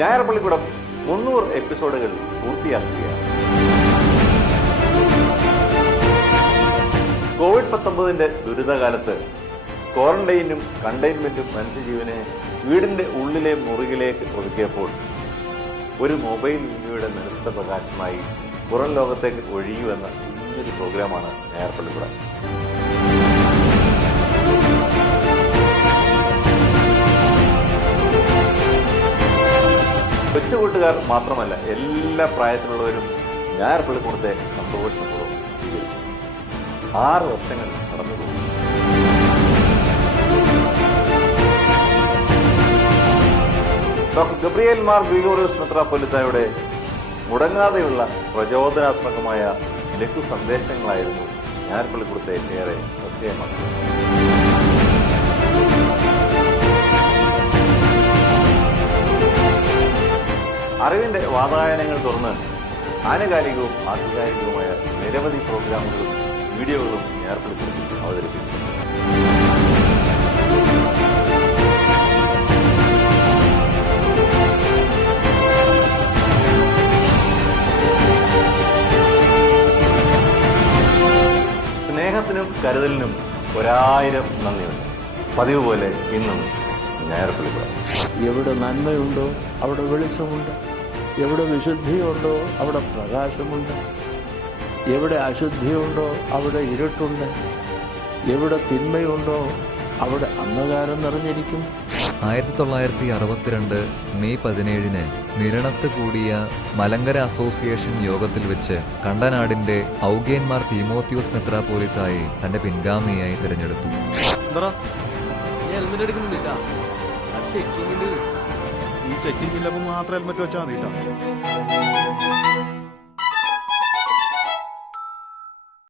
ഞായർപള്ളിക്കുടം 300 എപ്പിസോഡുകൾ പൂർത്തിയാക്കുകയാണ്. കോവിഡ്-19 ദുരിതകാലത്ത് ക്വാറന്റൈനും കണ്ടെയ്ൻമെന്റും മനുഷ്യജീവനെ വീടിന്റെ ഉള്ളിലെ മുറിയിലേക്ക് ഒതുക്കിയപ്പോൾ ഒരു മൊബൈൽ വീഡിയോയുടെ നിരസ്ത പ്രകാശമായി പുറം ലോകത്തേക്ക് ഒഴിയുവെന്ന കുഞ്ഞൊരു പ്രോഗ്രാമാണ് ഞായർപള്ളിക്കുടം. കൊച്ചുകൂട്ടുകാർ മാത്രമല്ല, എല്ലാ പ്രായത്തിലുള്ളവരും ഞായർപള്ളിക്കൂടത്തെ സന്തോഷപൂർവ്വം സ്വീകരിച്ചു. 6 വർഷങ്ങൾ കടന്നുപോകും. ഡോക്ടർ ഗബ്രിയേൽ മാർ ഗ്രിഗോറിയോസ് മെത്രാപ്പൊലീത്തായുടെ മുടങ്ങാതെയുള്ള പ്രചോദനാത്മകമായ ലഘു സന്ദേശങ്ങളായിരുന്നു ഞായർപള്ളിക്കൂടത്തെ ഏറെ ശ്രദ്ധേയമാക്കുന്നത്. അറിവിന്റെ വാതായനങ്ങൾ തുറന്ന് ആനുകാലികവും ആധികാരികവുമായ നിരവധി പ്രോഗ്രാമുകളും വീഡിയോകളും ഞായർപള്ളിക്കൂടത്തിൽ അവതരിപ്പിച്ചു. സ്നേഹത്തിനും കരുതലിനും 1000 നന്ദിയുണ്ട്. പതിവ് പോലെ ഇന്നും ഞായർപള്ളിക്കുടം. എവിടെ നന്മയുണ്ടോ അവിടെ വെളിച്ചമുണ്ട്, എവിടെ വിശുദ്ധിയുണ്ടോ അവിടെ പ്രകാശമുണ്ട്, എവിടെ അശുദ്ധിയുണ്ടോ അവിടെ ഇരുട്ടുണ്ട്, എവിടെ തിന്മയുണ്ടോ അവിടെ അന്ധകാരം നിറഞ്ഞിരിക്കും. 1962 മെയ് 17 നിരണത്ത് കൂടിയ മലങ്കര അസോസിയേഷൻ യോഗത്തിൽ വെച്ച് കണ്ടനാടിന്റെ ഔഗേന്മാർ തീമോത്തിയോസ് മെത്രാപ്പോലീത്തായെ തന്റെ പിൻഗാമിയായി തിരഞ്ഞെടുത്തു. ചെക്കിങ്ങില്ല മാത്രം ഹെൽമെറ്റ് വെച്ചാൽ മതി കേട്ടോ.